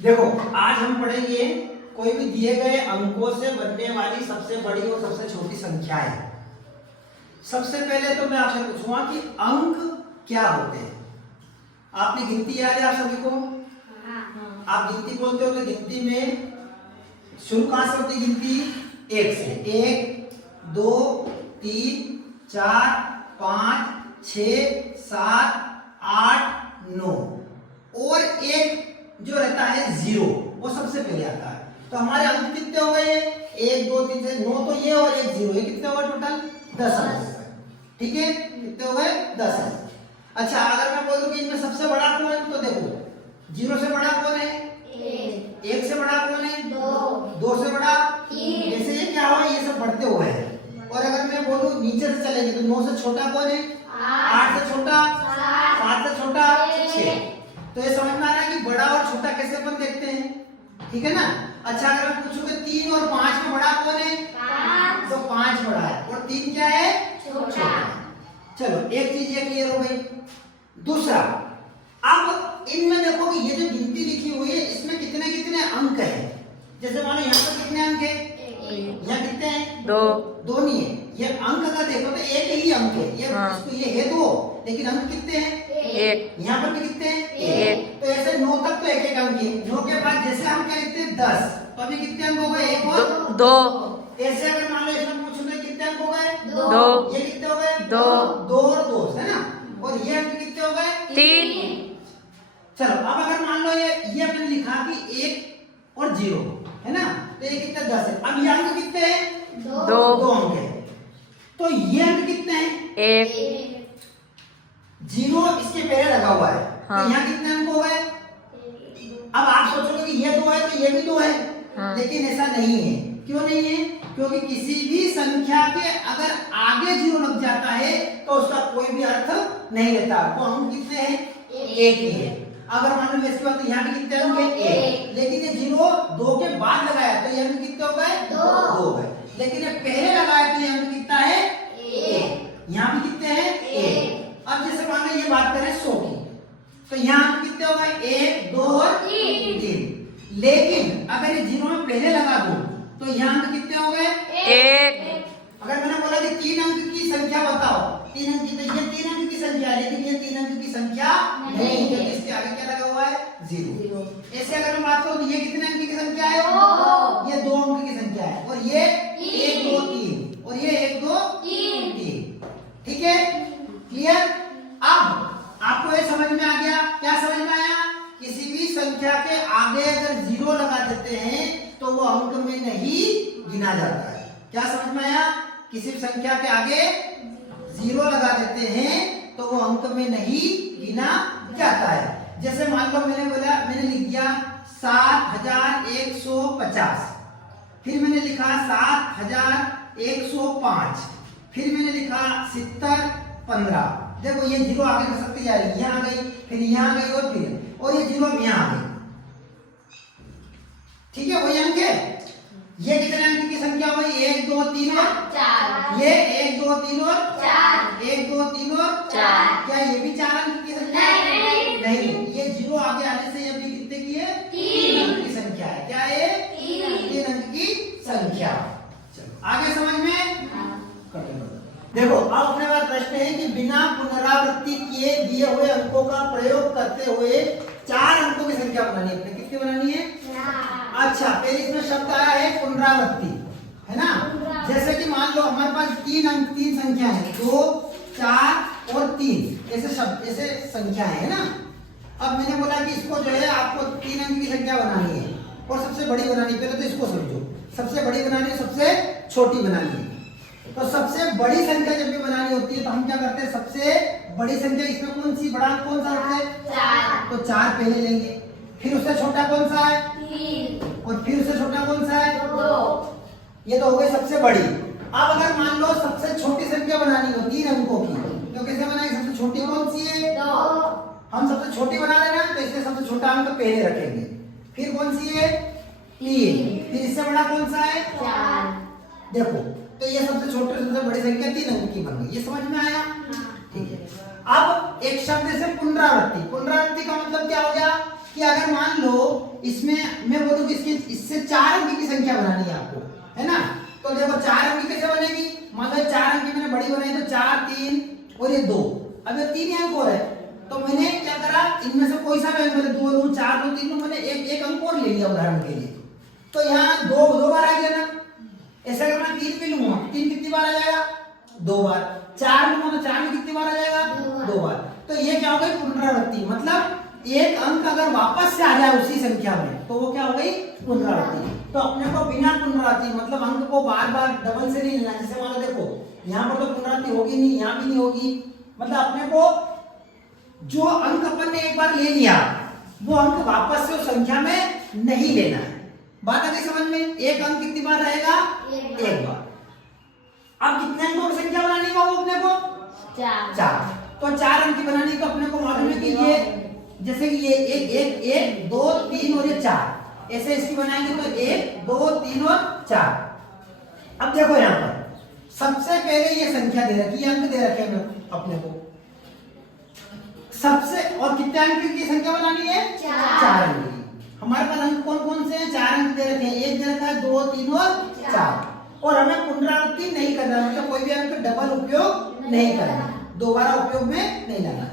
देखो आज हम पढ़ेंगे कोई भी दिए गए अंकों से बनने वाली सबसे बड़ी और सबसे छोटी संख्याएं। सबसे पहले तो मैं आपसे पूछूंगा कि अंक क्या होते हैं। आपने गिनती याद है आप सभी को? आप गिनती बोलते हो तो गिनती में शुरू कहां से होती है? गिनती एक से। 1 2 3 4 5 6 7 8 9 और एक जो रहता है 0 वो सबसे पहले आता है। तो हमारे अंक कितने हो गए? 1 2 3 से 9 तो ये और एक 0, ये कितने हो गए टोटल? 10। ठीक है, कितने हो गए? 10। अच्छा, अगर मैं बोल दूं कि इनमें सबसे बड़ा कौन है, तो देखो 0 से बड़ा कौन है? 1 से बड़ा कौन है? 2 से बड़ा 3। ऐसे ये क्या हुआ, ये सब बढ़ते हुए हैं। और अगर मैं बोलूं नीचे से चलेंगे तो 9 से छोटा कौन है? 8 से छोटा 7 से छोटा 6। तो ये समझ में आ रहा है कि बड़ा और छोटा कैसे अपन देखते हैं, ठीक है ना। अच्छा, अगर मैं पूछूं कि 3 और 5 में बड़ा कौन है? 5। तो 5 बड़ा है और 3 क्या है? छोटा। चलो एक चीज ये क्लियर हो गई। दूसरा, अब इनमें देखो कि ये जो गिनती लिखी हुई है इसमें कितने कितने अंक हैं। जैसे मानो यहाँ पर कितने अंक है? यहाँ कितने हैं? 2 नहीं है। ये अंक का देखो तो एक ही अंक है, ये इसको ये है 2, लेकिन अंक कितने हैं? 1। यहाँ पर भी कितने हैं? 1। तो ऐसे 9 तक तो एक एक अंक है। 9 के बाद जैसे हम क्या लिखते हैं 10, तो अभी कितने अंक हो गए? 1 और 2। ऐसे अगर मान लो इसमें पूछूं तो कितने अंक हो गए? 2। ये कितने हो गए? 2 और 2 है ना। और ये अंक कितने हो गए? 3। चलो अब अगर मान लो ये मैंने लिखा कि 1 और 0 है ना, तो ये कितना 10 है। अब ये अंक कितने हैं? 2 अंक है। तो ये अंक कितने हैं? 1। 0 इसके पहले लगा हुआ है। हाँ। तो यहाँ कितने अंक हो गए? अब आप सोचोगे कि ये 2 है तो ये भी 2 है। हाँ। लेकिन ऐसा नहीं है। क्यों नहीं है? क्योंकि किसी भी संख्या के अगर आगे 0 लग जाता है तो उसका कोई भी अर्थ नहीं रहता। वो अंक कितने हैं? 1 ही है। अगर मान लो इसके बाद यहाँ भी कितने अंक है? 1। लेकिन ये 0 2 के बाद लगाया तो ये अंक कितने हो गए? 2 हो गए। लेकिन ये पहले लगाया तो ये अंक कितना है? 1। यहाँ भी कितने हैं? 1। अब जैसे मान लो ये बात करें 100 की, तो यहाँ अंक कितने हो गए? 1 2 और 3। लेकिन अगर ये 0 में पहले लगा दूं तो यहाँ अंक कितने हो गए? 1। अगर मैंने बोला कि 3 अंक की संख्या बताओ, 3 अंक की, तो ये 3 अंक की संख्या है, लेकिन ये 3 अंक की संख्या नहीं है क्योंकि इसके आगे क्या लगा हुआ है? 0। ऐसे अगर मैं बात करूं तो ये कितने अंक की संख्या है? ये 2 अंक की संख्या है। और ये 1 2 3 और ये 1 2 3। ठीक है, क्लियर? अब आपको ये समझ में आ गया? क्या समझ में आया? किसी भी संख्या के आगे अगर 0 लगा देते हैं तो वो अंक में नहीं गिना जाता है। क्या समझ में आया? किसी भी संख्या के आगे 0 लगा देते हैं तो वो अंक में नहीं गिना जाता है। जैसे मान लो मैंने लिख दिया 7150, फिर मैंने लिखा 7105, फिर मैंने लिखा 7015। देखो ये 0 आगे खसकती जा रही है, यहाँ आ गई, फिर यहाँ आ गई और ये 0 यहाँ आ गई। ठीक है, वही अंक है। ये कितने अंक की संख्या हो गई? 1 2 3 और 4। ये 1 2 3 और 4, 1 2 3 और 4। क्या ये भी 4 अंक की संख्या है? नहीं, ये 0 आगे आने से ये भी कितने की है? 3 अंक की संख्या है। क्या है? 3 अंक की संख्या। चलो आगे समझ में? देखो अब अपने पास प्रश्न है कि बिना पुनरावृत्ति किए दिए हुए अंकों का प्रयोग करते हुए 4 अंकों की संख्या बनानी है। कितनी बनानी है? अच्छा, पहले इसमें शब्द आया है पुनरावृत्ति, है ना। जैसे कि मान लो हमारे पास 3 संख्या है, 2 4 और 3, ऐसे शब्द, ऐसे संख्याएं है ना। अब मैंने बोला कि इसको जो है आपको 3 अंक की संख्या बनानी है और सबसे बड़ी बनानी है। पहले तो इसको समझो, सबसे बड़ी बनानी है, सबसे छोटी बनानी है। तो सबसे बड़ी संख्या जब भी बनानी होती है तो हम क्या करते हैं? सबसे बड़ी संख्या इसमें कौन सी, बड़ा कौन सा रखते हैं? 4। तो 4 पहले लेंगे, फिर उससे छोटा कौन सा है? 3, और फिर उससे छोटा कौन सा है? 2। ये तो हो गई सबसे बड़ी। अब अगर मान लो सबसे छोटी संख्या बनानी हो 3 अंकों की, तो कैसे बनाएंगे? सबसे छोटी कौन सी है? 2। हम सबसे छोटी बना रहे ना, तो इसलिए सबसे छोटा अंक पहले रखेंगे। फिर कौन सी है? 3। फिर इससे बड़ा कौन सा है? 4। देखो, तो ये सबसे छोटी सबसे बड़ी संख्या 3 अंक की बन गई। ये समझ में आया? ठीक है। अब एक शब्द से पुनरावृत्ति। पुनरावृत्ति का मतलब क्या हो गया? कि अगर मान लो इसमें मैं बोलूं कि इससे 4 अंक की संख्या बनानी है आपको, है ना? तो देखो 4 अंक कैसे बनेगी? मान लो 4 अंक की मैंने बड़ी बनाई तो 4 3 और ये 2, अब ये 3 अंक और है तो मैंने क्या करा, इनमें से कोई सा भी अंक, मैंने 2 लूं 4 लूं 3 लूं, मैंने एक अंक और ले लिया उदाहरण के लिए। तो यहाँ 2 बार आ गया ना। ऐसे अगर मैं 3 भी लूंगा 3 कितनी बार आ जाएगा? 2 बार। 4 लूंगा तो 4 में कितनी बार आ जाएगा? 2 बार। तो ये क्या हो गई? पुनरावृत्ति। मतलब एक अंक अगर वापस से आ जाए उसी संख्या में तो वो क्या हो गई? पुनरावृत्ति। तो अपने को बिना पुनरावृत्ति मतलब अंक को बार बार डबल से नहीं लेना। जैसे मान लो देखो यहाँ पर तो पुनरावृत्ति होगी नहीं, यहाँ भी नहीं होगी, मतलब अपने को जो अंक अपन ने एक बार ले लिया वो अंक वापस से उस संख्या में नहीं लेना है। बात आ गई समझ में? एक अंक कितनी बार रहेगा? एक बार। अब कितने अंकों की संख्या बनानी होगा अपने को? 4। तो 4 अंक की बनानी तो अपने को मालूम है कि ये जैसे कि ये 1 2 3 और ये 4, ऐसे इसकी बनाएंगे तो 1 2 3 और 4। अब देखो यहाँ पर सबसे पहले ये संख्या दे रखी है, अंक दे रखे हैं अपने को सबसे, और कितने अंक की संख्या बनानी है? 4 अंक की। हमारे पास अंक कौन कौन से हैं? 4 अंक दे रखे हैं, एक दे रखा है 2 3 और 4। और हमें पुनरावृत्ति नहीं करना, मतलब कोई भी अंक डबल उपयोग नहीं करना, दोबारा उपयोग में नहीं लाना।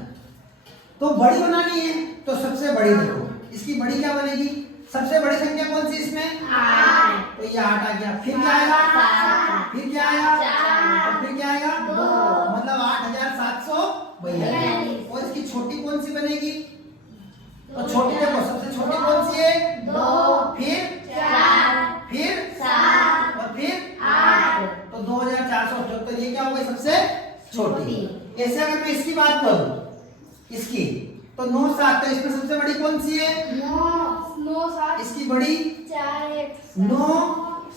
तो बड़ी बनानी है तो सबसे बड़ी देखो इसकी बड़ी क्या बनेगी? सबसे बड़ी संख्या कौन सी इसमें? 8। तो ये 8 आ गया। फिर क्या आएगा? 7। फिर क्या आएगा? 4। और फिर क्या आएगा? 2। मतलब 8742। और इसकी छोटी कौन सी बनेगी? तो छोटी देखो सबसे छोटी कौन सी है? 2। फिर 4, फिर 7 और फिर 8। तो 2478। ये क्या हो गई? सबसे छोटी। ऐसे अगर मैं इसकी बात करूं इसकी तो 9 7, तो इसमें सबसे बड़ी कौन सी है? 9 7। इसकी बड़ी 4 1 9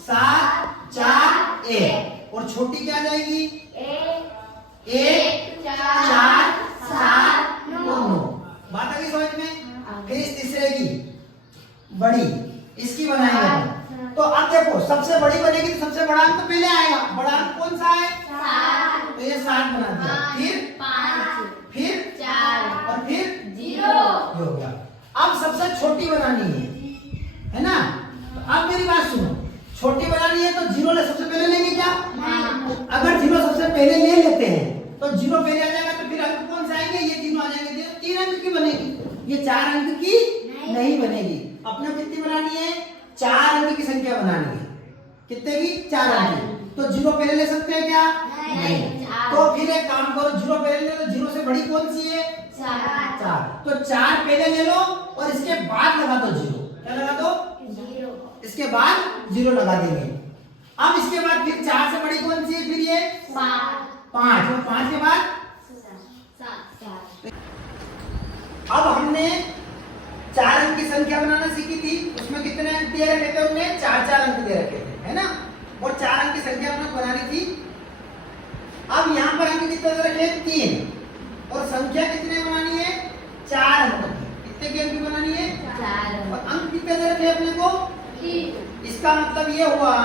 7 4 1। और छोटी क्या जाएगी? 1 4 7 9। बात आ गई समझ में? फिर इस तीसरे की बड़ी इसकी बनाएंगे तो अब देखो सबसे बड़ी बनेगी तो सबसे बड़ा अंक तो पहले आएगा। बड़ा अंक कौन सा है? 7। तो ये 7 बना दिया। फिर 5, फिर 4 और फिर 0 हो गया। अब सबसे छोटी बनानी है ना? तो अब मेरी बात सुनो, छोटी बनानी है तो 0 ले सबसे पहले लेंगे क्या? अगर 0 सबसे पहले ले लेते हैं तो 0 पहले आ जाएगा तो फिर अंक कौन सा आएंगे? ये तीनों आ जाएंगे। 3 अंक की बनेगी, ये 4 अंक की नहीं बनेगी। अपने कितनी बनानी है? 4 अंक की संख्या बनानी है। कितने की? 4 अंक की। तो 0 पहले ले सकते हैं क्या? नहीं। तो फिर एक काम करो, 0 पहले ले लो, 0 से बड़ी कौन सी है? 4। तो 4 पहले ले लो और इसके बाद लगा दो 0। क्या लगा दो? 0। इसके बाद 0 लगा देंगे। अब इसके बाद फिर 4 से बड़ी कौन सी है? फिर ये 5 और 5 के बाद 7। अब हमने 4 अंक की संख्या बनाना सीखी थी, उसमें कितने अंक दे रखे थे? हमने 4 अंक दे रखे थे, है ना? और 4 अंक की संख्या हमने बनानी थी। अब यहाँ पर अंक कितने दे रखे? 3। और संख्या कितने बनानी है? 4 अंक की। कितने की अंक बनानी है? 4। और अंक कितने दे रखे अपने को? 3। इसका मतलब ये हुआ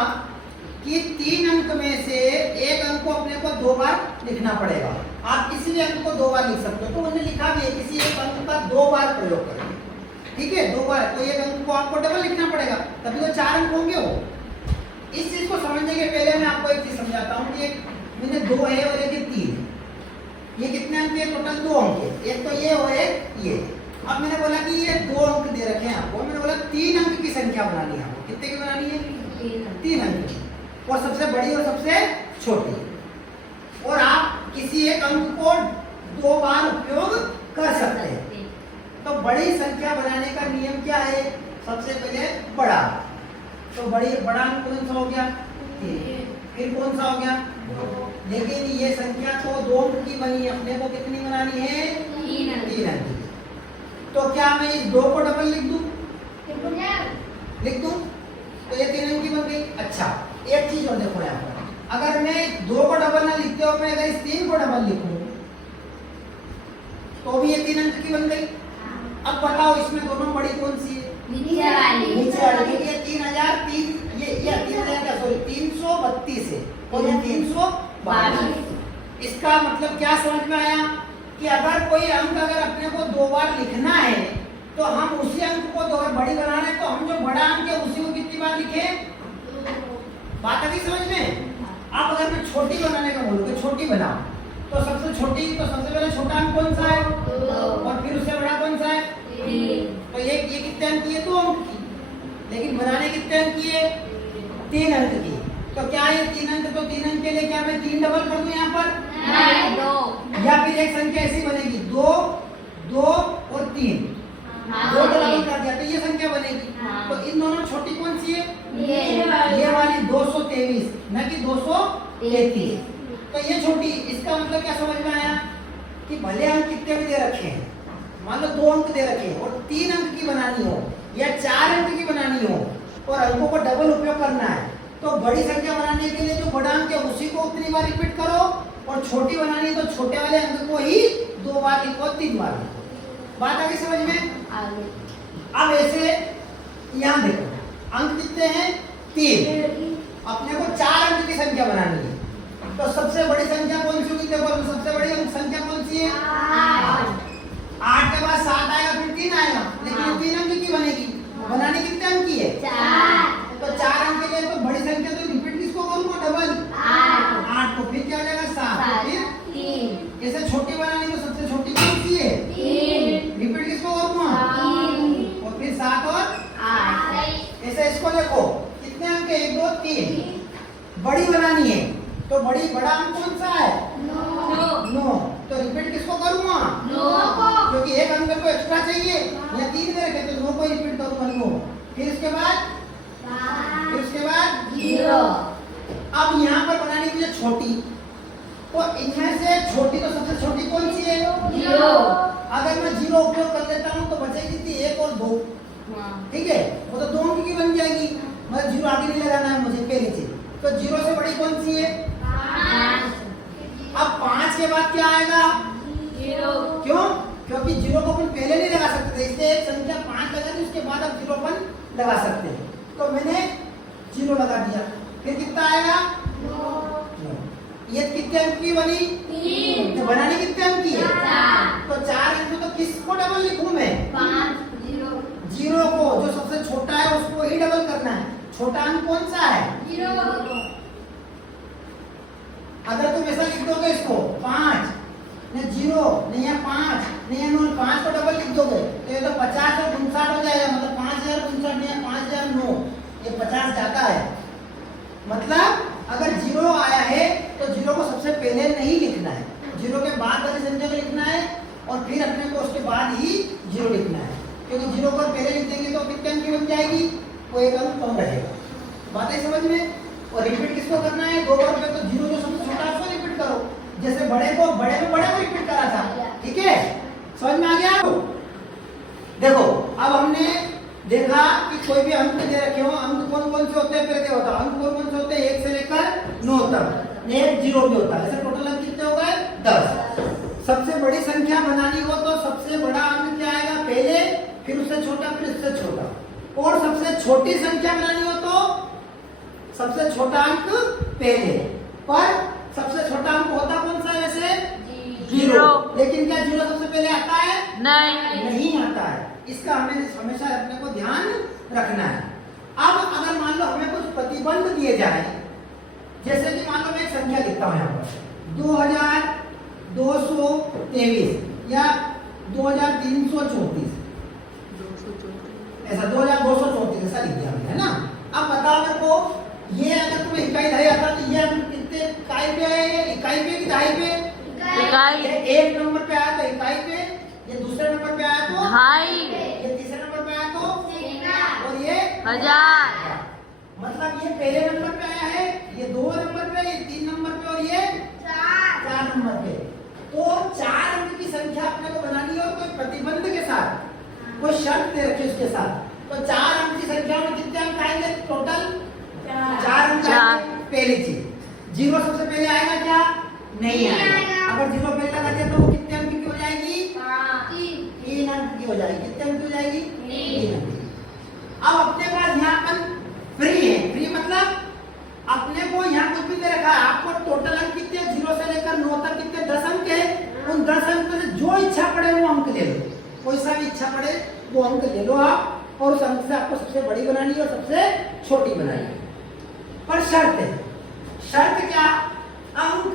कि 3 अंक में से एक अंक को अपने को 2 बार लिखना पड़ेगा। आप किसी भी अंक को 2 बार लिख सकते हो, तो उन्होंने लिखा भी है किसी एक अंक का 2 बार प्रयोग करें। ठीक है, 2 बार। तो एक अंक को आपको डबल लिखना पड़ेगा, तभी तो 4 अंक होंगे वो। इस चीज को समझने के पहले मैं आपको एक चीज समझाता हूँ कि मैंने 2 है और एक 3। ये कितने अंक है? टोटल 2 अंक है। एक तो ये और एक ये। अब मैंने बोला कि ये 2 अंक दे रखे हैं आपको, मैंने बोला 3 अंक की संख्या बनानी है आपको। कितने की बनानी है? 3 अंक की। और सबसे बड़ी और सबसे छोटी। और आप किसी एक अंक को 2 बार उपयोग कर सकते हैं। तो बड़ी संख्या बनाने का नियम क्या है? सबसे पहले बड़ा। तो बड़ा अंक कौन सा हो गया? 3। फिर कौन सा हो गया? 2। लेकिन ये संख्या तो 2 अंक की बनी, अपने को कितनी बनानी है? 3 अंक की। तो क्या मैं इस 2 को डबल लिख दूं? लिख दूं? तो ये 3 अंक की बन गई। अच्छा, एक चीज और देखो यहाँ पर, अगर मैं 2 को डबल ना लिखते हुए मैं अगर इस 3 को डबल लिखूं तो भी ये 3 अंक की बन गई। अब बताओ इसमें दोनों बड़ी कौन सी है? नीचे वाली। ये 3003, ये 3000 क्या, सॉरी 332 है और ये 322। इसका मतलब क्या समझ में आया कि अगर कोई अंक अगर अपने को 2 बार लिखना है तो हम उसी अंक को तो अगर बड़ी बना रहे हैं तो हम जो बड़ा अंक है उसी को कितनी बार लिखे? बात अभी समझ में? अब अगर मैं छोटी बनाने का बोलूँ कि छोटी बनाओ, तो सबसे पहले छोटा अंक कौन सा है? और फिर उससे बड़ा कौन सा है? तो ये कितने अंक की है? 2 अंक की। लेकिन बनाने कितने अंक की है? 3 अंक की। तो क्या ये 3 अंक? तो 3 अंक के लिए क्या मैं 3 डबल कर दूं यहाँ पर? नहीं, 2। या फिर एक संख्या ऐसी बनेगी 2, 2 और 3, 2 डबल कर दिया तो ये संख्या बनेगी। तो इन दोनों छोटी कौन सी है? ये वाली 223, न कि 233। तो ये छोटी, इसका मतलब क्या समझ में आया कि भले अंक कितने भी दे रखे हैं, मान लो 2 अंक दे रखे हैं और 3 अंक की बनानी हो या 4 अंक की बनानी हो और अंकों को डबल उपयोग करना है, तो बड़ी संख्या बनाने के लिए जो बड़ा अंक है उसी को उतनी बार रिपीट करो, और छोटी बनानी है तो छोटे वाले अंक को ही 2 बार लिखो, 3 बार लिखो। बात आगे समझ में? अब ऐसे यहाँ देखो अंक कितने हैं? 3। अपने को 4 अंक की संख्या बनानी है, तो सबसे बड़ी संख्या कौन सी होगी? देखो सबसे बड़ी संख्या कौन सी है? 8 के बाद 7 आएगा, फिर 3 आएगा, लेकिन 3 अंक की बनेगी। बनाने कितने अंक की है? 4। तो 4 अंक के लिए तो बड़ी संख्या तो रिपीट किसको करूंगा? डबल 8 को, फिर क्या आ जाएगा? 7, फिर 3। ऐसे छोटी बनानी तो सबसे छोटी कौन सी है? 3। रिपीट किसको करूंगा? 3, और फिर 7 और 8। ऐसे इसको देखो कितने अंक है? 1 2 3। बड़ी बनानी है तो बड़ा अंक कौन सा है? 9। तो रिपीट किसको करूंगा? 9 को, क्योंकि एक अंक को एक्स्ट्रा चाहिए, या 3 दे रखे तो 9 को रिपीट करूंगा 9। फिर इसके बाद 0। अब यहाँ पर बनानी मुझे छोटी, तो इनमें से छोटी तो सबसे छोटी कौन सी है? 0। अगर मैं 0 उपयोग कर लेता हूँ तो बचेगी कितनी? 1 और 2, ठीक है, वो तो 2 अंक की बन जाएगी, मतलब 0 आगे नहीं लगाना है मुझे पहले से। तो 0 से बड़ी कौन सी है? 5। अब 5 के बाद क्या आएगा? 0। क्यों? क्योंकि 0 को अपन पहले नहीं लगा सकते थे, इसलिए एक संख्या 5 लगा दी, उसके बाद अब 0 अपन लगा सकते हैं। तो मैंने 0 लगा दिया, फिर कितना आएगा? 9। ये कितने अंक की बनी? 3। तो बनाने कितने अंक की है? 4। तो 4 अंक तो किसको डबल लिखूं मैं? 5, 0 को, जो सबसे छोटा है उसको ही डबल करना है। छोटा अंक कौन सा है? 0। अगर तुम ऐसा लिख दोगे इसको 5 ने 0 नहीं है 5 नहीं है 9, 5 को डबल लिख दोगे तो ये तो 50 और 59 हो जाएगा, मतलब 5059 नहीं है 5009, ये 50 जाता है। मतलब अगर 0 आया है तो 0 को सबसे पहले नहीं लिखना है, 0 के बाद वाली संख्या को लिखना है और फिर अपने को उसके बाद ही 0 लिखना है, क्योंकि 0 को पहले लिख देंगे तो कितने अंक की बन जाएगी? वो एक अंक कम रहेगा। बात है समझ में? और रिपीट किसको करना है? 2 बार में तो 0 जो सबसे छोटा है उसको रिपीट करो, जैसे बड़े को रिपीट करा था, ठीक है? समझ में आ गया? देखो अब हमने देखा कि कोई भी अंक दे रखे हो, अंक कौन कौन से होते हैं पहले क्या होता है? अंक कौन कौन से होते हैं? 1 से लेकर 9 तक, एक 0 भी होता है, ऐसे टोटल अंक कितने हो गए? 10। सबसे बड़ी संख्या बनानी हो तो सबसे बड़ा अंक क्या आएगा पहले, फिर उससे छोटा, फिर उससे छोटा, और सबसे छोटी संख्या बनानी हो तो सबसे छोटा अंक पहले, पर सबसे छोटा अंक होता कौन सा है वैसे? 0। लेकिन क्या 0 सबसे पहले आता है? नहीं आता है। इसका हमें हमेशा अपने को ध्यान रखना है। अब अगर मान लो हमें कुछ प्रतिबंध दिए जाए, जैसे कि मान लो मैं एक संख्या लिखता हूँ यहाँ पर 2223 या 2334, ऐसा 2234 ऐसा लिख दिया हमने, है ना? अब बताओ मेरे को, ये अगर तुम्हें इकाई दहाई आता तो ये कितने इकाई पे है? इकाई पे कि दहाई पे? इकाई। ये 1 नंबर पे आया तो इकाई पे, ये दूसरे नंबर पे आया तो दहाई, ये तीसरे नंबर पे आया तो सेकंड, और ये 1000। मतलब ये पहले नंबर पे आया है, ये 2 नंबर पे, ये 3 नंबर पे और ये 4 नंबर पे। तो 4 अंक की संख्या अपने को बनानी हो कोई प्रतिबंध के साथ, कोई शर्त दे रखी उसके साथ, तो 4 अंक की संख्या में कितने अंक आएंगे टोटल? 4 अंक आएंगे। पहली चीज 0 सबसे पहले आएगा क्या? नहीं आएगा। अगर 0 पहले लगा दिया तो वो कितने अंक की हो जाएगी? 3 अंक की हो जाएगी। कितने अंक की हो जाएगी? 3 अंक की। अब अपने पास यहाँ पर फ्री है, फ्री मतलब अपने को यहाँ कुछ भी दे रखा है, आपको टोटल अंक कितने 0 से लेकर 9 तक कितने 10 अंक है, उन 10 अंक में जो इच्छा पड़े वो अंक ले लो, कोई सा भी इच्छा पड़े वो अंक और उस अंक से आपको सबसे बड़ी बनानी है और सबसे छोटी बनानी है। पर शर्त है, शर्त क्या? अंक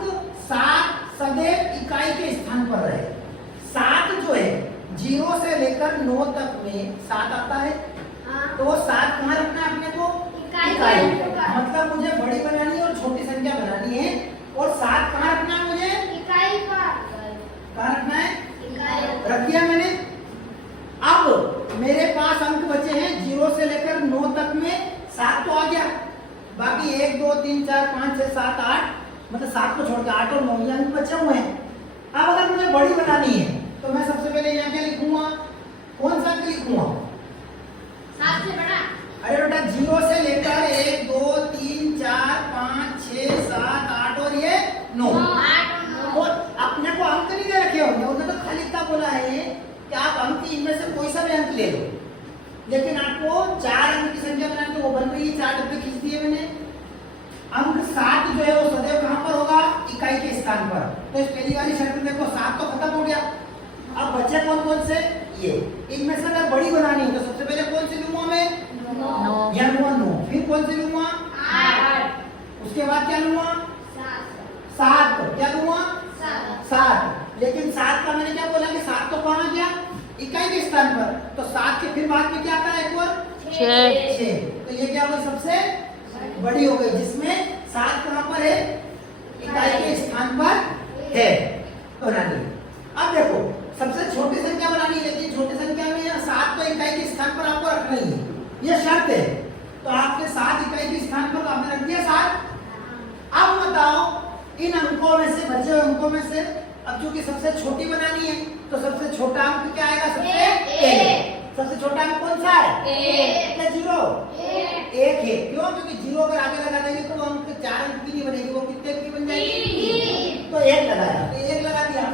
7 सदैव इकाई के स्थान पर रहे। 7 जो है 0 से लेकर 9 तक में 7 आता है, तो वो 7 कहाँ रखना है अपने को? इकाई। मतलब मुझे बड़ी बनानी है और छोटी संख्या बनानी है, और 7 कहाँ रखना है मुझे? कहाँ रखना है? रख दिया मैंने। अब मेरे पास अंक बचे हैं 0 से लेकर 9 तक में 7 तो आ गया, बाकी 1 2 3 4 5 6 7 8, मतलब 7 को छोड़ के 8 और 9 ये अंक बचे हुए हैं। अब अगर मुझे बड़ी बनानी है तो मैं सबसे पहले यहाँ क्या लिखूंगा? कौन सा अंक लिखूंगा? 7 से बड़ा। अरे बेटा 0 से लेकर 1 2 3 4 5 6 7 8 और ये 9। और अपने को अंक नहीं दे रखे होंगे, उन्होंने तो खाली इतना बोला है कि आप अंक इनमें से कोई सा भी अंक ले लो, लेकिन आपको 4 अंक की संख्या बनानी तो वो बन रही है। 4 डब्बे खींच दिए मैंने। अंक 7 जो है वो सदैव कहां पर होगा? इकाई के स्थान पर। तो इस पहली वाली शर्त में देखो 7 तो खत्म हो गया। अब बचे कौन कौन से? ये। इनमें से अगर बड़ी बनानी है तो सबसे पहले कौन सी लूंगा मैं? 9। यह लूंगा 9। फिर कौन सी लूंगा? 8। उसके बाद क्या लूंगा? 7। क्या लूंगा? 7। लेकिन 7 का मैंने क्या बोला कि 7 तो कहां गया? इकाई के स्थान पर। तो 7 के फिर बाद में क्या आता है? एक और 6। तो ये क्या हुई? सबसे बड़ी हो गई, जिसमें 7 कहां पर है? इकाई के स्थान पर है। बनानी। अब देखो सबसे छोटी संख्या बनानी है, लेकिन छोटी संख्या में 7 तो इकाई के स्थान पर आपको रखना ही है, ये शर्त है। तो आपने 7 इकाई के स्थान पर आपने रख दिया 7। अब बताओ इन अंकों में से, बचे हुए अंकों में से, अब चूंकि सबसे छोटी बनानी है तो सबसे छोटा अंक क्या आएगा? सबसे पहले। सबसे छोटा अंक कौन सा है? 1। 0 1 है। क्यों? क्योंकि 0 अगर आगे लगा देंगे तो अंक 4 अंक की नहीं बनेगी, वो कितने की बन जाएगी? तो 1 लगाया, तो 1 लगा दिया।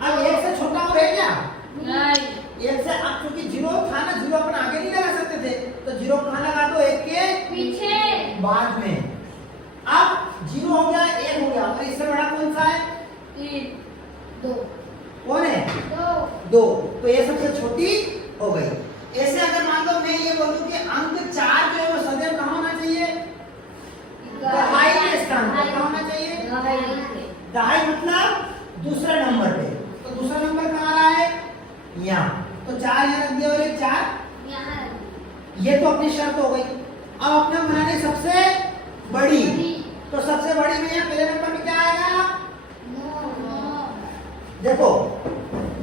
अब 1 से छोटा और है क्या? नहीं। 1 से, अब क्योंकि 0 था ना, 0 अपन आगे नहीं लगा सकते थे, तो 0 कहाँ लगा दो? 1 के पीछे, बाद में। अब 0 हो गया, 1 हो गया, और इससे बड़ा कौन सा है? 2। कौन है? 2। तो ये सबसे छोटी हो गई। ऐसे अगर मान लो मैं ये बोलूं कि अंक 4 जो है वो सदैव कहाँ होना चाहिए? दहाई के स्थान पर। कहाँ होना चाहिए? दहाई मतलब दूसरे नंबर पे। तो दूसरा नंबर कहाँ रहा है? यहाँ। तो 4 यहाँ रख दिया और एक 4 ये तो अपनी शर्त हो गई। अब अपने बनाने सबसे बड़ी, तो सबसे बड़ी में यहाँ पहले नंबर में क्या आएगा? देखो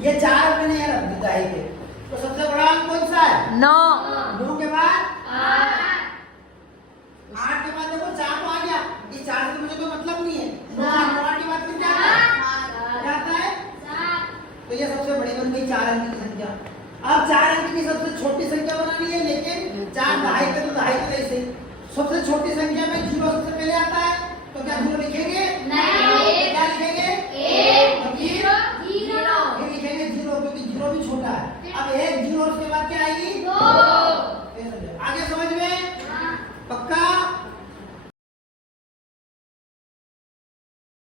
ये 4 मैंने यहाँ रख दी दहाई पे, तो सबसे बड़ा अंक कौन सा है? 9 के बाद 8 के बाद देखो 4 तो आ गया, इस 4 से मुझे कोई मतलब नहीं है। 9 के बाद फिर क्या आता है? तो ये सबसे बड़ी बन गई 4 अंक की संख्या। अब 4 अंक की सबसे छोटी संख्या बनानी है, लेकिन 4 दहाई पे, तो दहाई पे ऐसे सबसे छोटी संख्या में 0 सबसे पहले आता है, तो क्या 0 लिखेंगे? नहीं। क्या लिखेंगे? 1। फिर लिखेंगे 0, क्योंकि 0 भी छोटा है। अब 1 0 उसके बाद क्या आएगी? 2। आगे समझ में? पक्का?